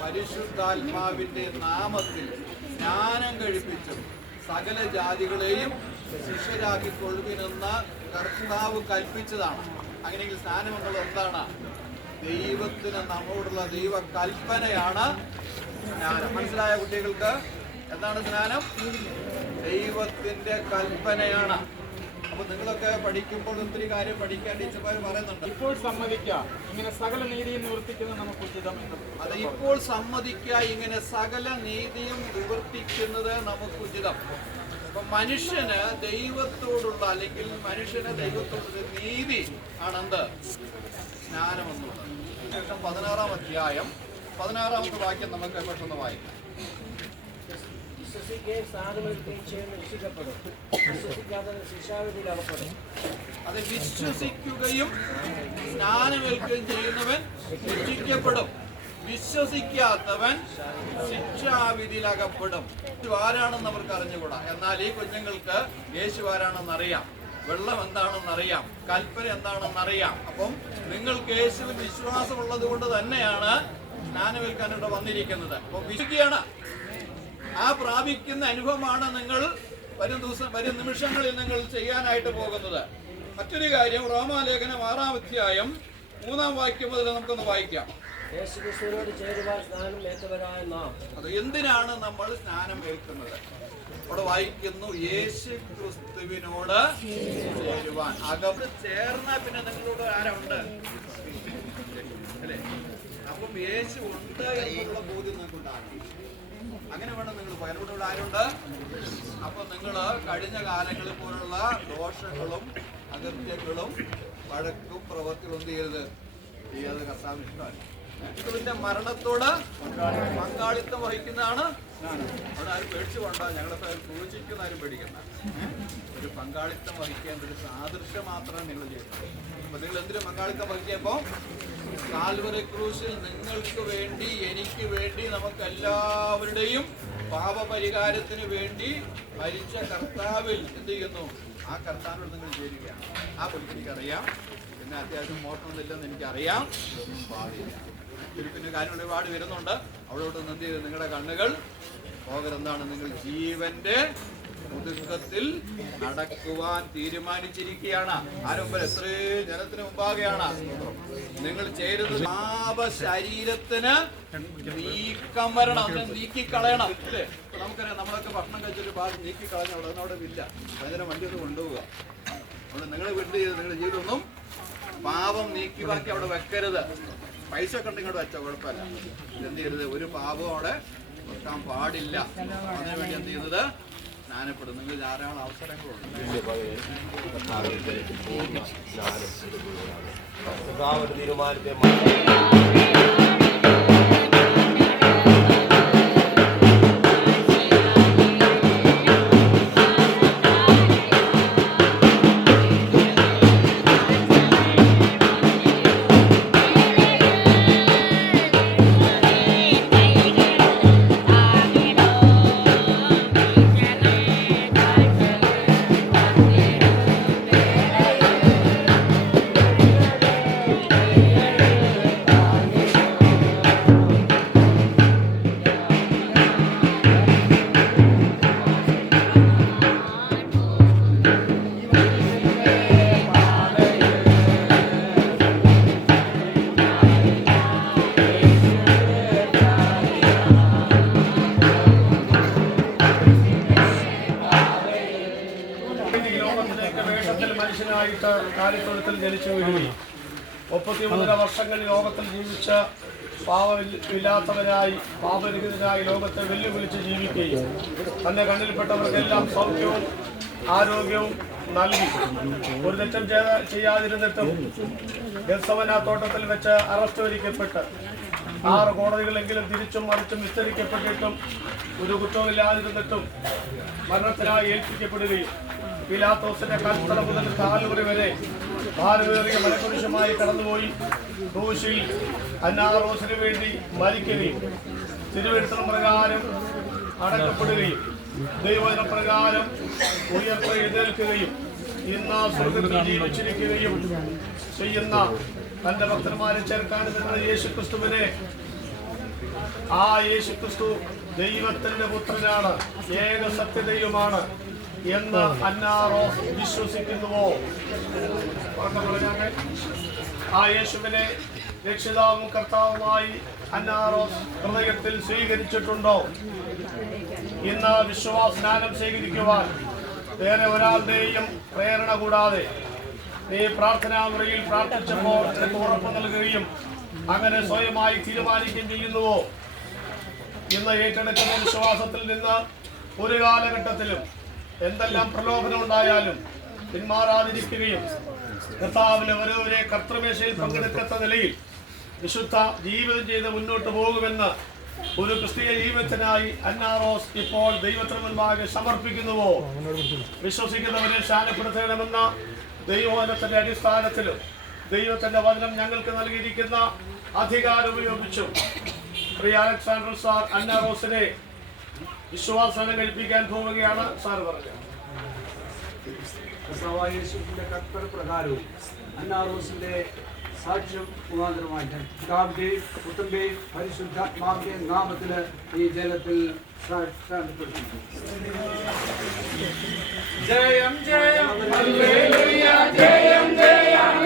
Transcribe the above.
പരിശുദ്ധാത്മാവിന്റെ നാമത്തിൽ സ്നാനം കഴിപ്പിച്ചും സകല ജാതികളെയും ശിഷ്യരാക്കിക്കൊള്ളുവിനെന്ന് കർത്താവ് കൽപ്പിച്ചതാണ്. അങ്ങനെയെങ്കിൽ സ്നാനം എന്നുള്ളത് എന്താണ്? ദൈവത്തിന് നമ്മോടുള്ള ദൈവ കൽപ്പനയാണ് സ്നാനം. മനസ്സിലായ കുട്ടികൾക്ക്? എന്താണ് സ്നാനം? ദൈവത്തിന്റെ കൽപ്പനയാണ്. അപ്പൊ നിങ്ങളൊക്കെ പഠിക്കുമ്പോൾ ഒത്തിരി കാര്യം പഠിക്കാൻ ടീച്ചർമാർ പറയുന്നുണ്ട്. ഇപ്പോൾ സമ്മതിക്കാം ഇങ്ങനെ സകല നീതിയും നിവർത്തിക്കുന്നത് നമുക്ക് ഉചിതം. അത് ഇപ്പോൾ സമ്മതിക്കുക ഇങ്ങനെ സകല നീതിയും നിവർത്തിക്കുന്നത് നമുക്ക് ഉചിതം. അപ്പൊ മനുഷ്യന് ദൈവത്തോടുള്ള അല്ലെങ്കിൽ മനുഷ്യന് ദൈവത്തോടുള്ള നീതി ആണെന്ത്? സ്നാനം എന്നുള്ളത്. 16-ാം അധ്യായം 16-ാമത്തെ വാക്യം നമുക്ക് പെട്ടെന്ന് വായിക്കാം. അത് വിശ്വസിക്കുകയും സ്നാനമേൽക്കുകയും ചെയ്യുന്നവൻ രക്ഷിക്കപ്പെടും, വിശ്വസിക്കാത്തവൻ ശിക്ഷാവിധിയിലകപ്പെടും. ആരാണെന്ന് അവർക്ക് അറിഞ്ഞുകൂടാ. എന്നാൽ ഈ കുഞ്ഞുങ്ങൾക്ക് യേശു ആരാണെന്നറിയാം, വെള്ളം എന്താണെന്നറിയാം, കൽപ്പന എന്താണെന്നറിയാം. അപ്പം നിങ്ങൾക്ക് യേശുവിൽ വിശ്വാസമുള്ളത് കൊണ്ട് തന്നെയാണ് സ്നാനമേൽക്കാൻ ഇവിടെ വന്നിരിക്കുന്നത്. അപ്പം വിശ്വസിക്കുകയാണ്. ആ പ്രാപിക്കുന്ന അനുഭവമാണ് നിങ്ങൾ വരും നിമിഷങ്ങളിൽ നിങ്ങൾ ചെയ്യാനായിട്ട് പോകുന്നത്. മറ്റൊരു കാര്യം, റോമാലേഖനം 6-ാം അധ്യായം 3-ാം വാക്യം മുതൽ നമുക്കൊന്ന് വായിക്കാം. അത് എന്തിനാണ് നമ്മൾ സ്നാനം ഏൽക്കുന്നത്? അവിടെ വായിക്കുന്നു, യേശു ക്രിസ്തുവിനോട് ചേരുവാൻ. അകത്ത് ചേർന്നാൽ പിന്നെ നിങ്ങളോട് ആരുണ്ട് അല്ലേ? അപ്പം യേശു ഉണ്ട് എന്നുള്ള ബോധ്യം നിങ്ങൾക്ക് ഉണ്ടാകും. അങ്ങനെ വേണം നിങ്ങൾ അതിനോട് ഇവിടെ ആരുണ്ട്? അപ്പൊ നിങ്ങൾ കഴിഞ്ഞ കാലങ്ങളിൽ പോലുള്ള ദോഷങ്ങളും അകത്യങ്ങളും വഴക്കും പ്രവൃത്തികളും എന്ത് ചെയ്യരുത്? ചെയ്യാതെ കർത്താവ് ഇഷ്ടമല്ല. ക്രിസ്തുവിന്റെ മരണത്തോട് പങ്കാളിത്തം വഹിക്കുന്നതാണ് സ്നാനം. അവിടെ ആരും പേടിച്ചു കൊണ്ട, ഞങ്ങളിപ്പോ സൂചിക്കുന്ന ആരും പേടിക്കണ്ട. ഒരു പങ്കാളിത്തം വഹിക്കേണ്ട ഒരു സാദൃശ്യം മാത്രമേ നിങ്ങൾ ചെയ്യുന്നത്. അപ്പൊ നിങ്ങൾ എന്തിനും പങ്കാളിത്തം വഹിക്കുമ്പോ കാൽവറി ക്രൂശിൽ നിങ്ങൾക്ക് വേണ്ടി, എനിക്ക് വേണ്ടി, നമുക്ക് എല്ലാവരുടെയും പാപപരിഹാരത്തിന് വേണ്ടി മരിച്ച കർത്താവിൽ എന്ത് ചെയ്യുന്നു? ആ കർത്താവിനോട് നിങ്ങൾ ചേരുകയാണ്. ആ പുള്ളി എനിക്കറിയാം, പിന്നെ അത്യാവശ്യം മോട്ടൊന്നുമില്ലെന്ന് എനിക്കറിയാം, ഇതൊന്നും പാടില്ല. പിന്നെ കാര്യങ്ങൾ ഒരുപാട് വരുന്നുണ്ട്. അവിടോട്ട് എന്ത് ചെയ്ത് നിങ്ങളുടെ കണ്ണുകൾ പോകരെന്താണ്? നിങ്ങൾ ജീവന്റെ ഒതുക്കത്തിൽ നടക്കുവാൻ തീരുമാനിച്ചിരിക്കുകയാണ്. ആരംഭം എത്രയും ജനത്തിന് മുമ്പാകെയാണ് നിങ്ങൾ ചേരുന്നത്. പാപ ശരീരത്തിന് നീക്കം വരണം, അതിനെ നീക്കിക്കളയണം അല്ലേ? നമുക്കറിയാം, നമ്മളൊക്കെ ഭക്ഷണം കഴിച്ചൊരു ഭാഗം നീക്കിക്കളഞ്ഞ അവിടെ ഇല്ല. അതിനെ വണ്ടി ഒന്ന് കൊണ്ടുപോവുക. അവിടെ നിങ്ങൾ വീട്ടിൽ ചെയ്ത് നിങ്ങളുടെ ജീവിതമൊന്നും പാപം നീക്കിവാക്കി അവിടെ വെക്കരുത്. പൈസ ഒക്കെ ഉണ്ടെങ്കിൽ അവിടെ വെച്ചാൽ കുഴപ്പമില്ല. എന്ത് ചെയ്യരുത്? ഒരു പാപവും അവിടെ വെക്കാൻ പാടില്ല. അതിനുവേണ്ടി എന്ത് ചെയ്യുന്നത്? സ്നാനപ്പെടും. നിങ്ങൾ ധാരാളം അവസരങ്ങളുണ്ട്. മനുഷ്യനായിട്ട് കാലിത്തൊഴുത്തിൽ ജനിച്ചു വീഴുകയും 33 വർഷങ്ങൾ ലോകത്തിൽ ജീവിച്ച പാപമില്ലാത്തവരായി പാപരഹിതനായി ലോകത്തെ വെല്ലുവിളിച്ച് ജീവിക്കുകയും തന്നെ കണ്ണിൽപ്പെട്ടവർക്കെല്ലാം സൗഖ്യവും ആരോഗ്യവും നൽകി. ഒരു തെറ്റും ചെയ്യാതിരുന്നിട്ടും ഗെത്സമന തോട്ടത്തിൽ വെച്ച് അറസ്റ്റ് വരിക്കപ്പെട്ട് 6 കോടതികളെങ്കിലും തിരിച്ചും മറിച്ചും വിസ്തരിക്കപ്പെട്ടിട്ടും ഒരു കുറ്റമില്ലാതിരുന്നിട്ടും മരണത്തിനായി ഏൽപ്പിക്കപ്പെടുകയും പീലാത്തോസിന്റെ കൽത്തറ മുതൽ കാലുവരി വരെ ഭാരമേറിയ മലക്കുരിശുമായി കടന്നുപോയി ക്രൂശിൽ അന്നാറോസിന് വേണ്ടി മരിക്കുകയും തിരുവെഴുത്തം പ്രകാരം അടക്കപ്പെടുകയും ദൈവവചന പ്രകാരം ഉയർത്തെഴുന്നേൽക്കുകയും ഇന്ന് സ്വർഗത്തിൽ ജീവിച്ചിരിക്കുകയും ചെയ്യുന്ന തന്റെ ഭക്തന്മാരെ ചേർക്കാൻ നിന്ന യേശുക്രിസ്തുവിനെ, ആ യേശുക്രിസ്തു ദൈവത്തിന്റെ പുത്രനാണ്, ഏക സത്യദൈവമാണ് എന്ന് അന്നാറോസ് വിശ്വസിക്കുന്നുവോ? ആ യേശുവിനെ രക്ഷിതാവും കർത്താവുമായി അന്നാറോസ് ഹൃദയത്തിൽ സ്വീകരിച്ചിട്ടുണ്ടോ? ഇന്ന് വിശ്വാസസ്നാനം സ്വീകരിക്കുവാൻ വേറെ ഒരാളുടെയും പ്രേരണ കൂടാതെ നീ പ്രാർത്ഥനാ മുറിയിൽ പ്രാർത്ഥിച്ചപ്പോൾ നിനക്ക് ഉറപ്പ് നൽകുകയും അങ്ങനെ സ്വയമായി തീരുമാനിക്കുകയും ചെയ്യുന്നുവോ? ഇന്ന് ഏറ്റെടുക്കുന്ന വിശ്വാസത്തിൽ നിന്ന് ഒരു കാലഘട്ടത്തിലും എന്തെല്ലാം പ്രലോഭനം ഉണ്ടായാലും പിന്മാറാതിരിക്കുകയും കർത്താവിലെ ഓരോരെ കർത്തൃമേശയിൽ പങ്കെടുക്കുന്ന നിലയിൽ വിശുദ്ധ ജീവിതം ചെയ്ത് മുന്നോട്ട് പോകുമെന്ന് ഒരു ക്രിസ്തീയ ജീവിതത്തിനായി അന്നാറോസ് ഇപ്പോൾ ദൈവത്തിന് മുൻപാകെ സമർപ്പിക്കുന്നുവോ? വിശ്വസിക്കുന്നവരെ ശാനപ്പെടുത്തണമെന്ന ദൈവവചനത്തിന്റെ അടിസ്ഥാനത്തിലും ദൈവത്തിന്റെ വചനം ഞങ്ങൾക്ക് നൽകിയിരിക്കുന്ന അധികാരം ഉപയോഗിച്ചും പ്രിയ അലക്സാണ്ടർ സാർ അന്നാറോസിനെ വിശ്വാസം കൽപ്പിക്കാൻ പോവുകയാണ്. സാർ പറഞ്ഞു. യേശുവിന്റെ കർത്തൃ പ്രകാരവും അന്നാറോസിന്റെ സാക്ഷ്യം മുഖാന്തരമായിട്ട് പിതാവിന്റെയും പുത്രന്റെയും പരിശുദ്ധാത്മാവിന്റെയും നാമത്തില് ഈ ജലത്തിൽ ജയം ജയം ഹല്ലേലൂയ ജയം ജയം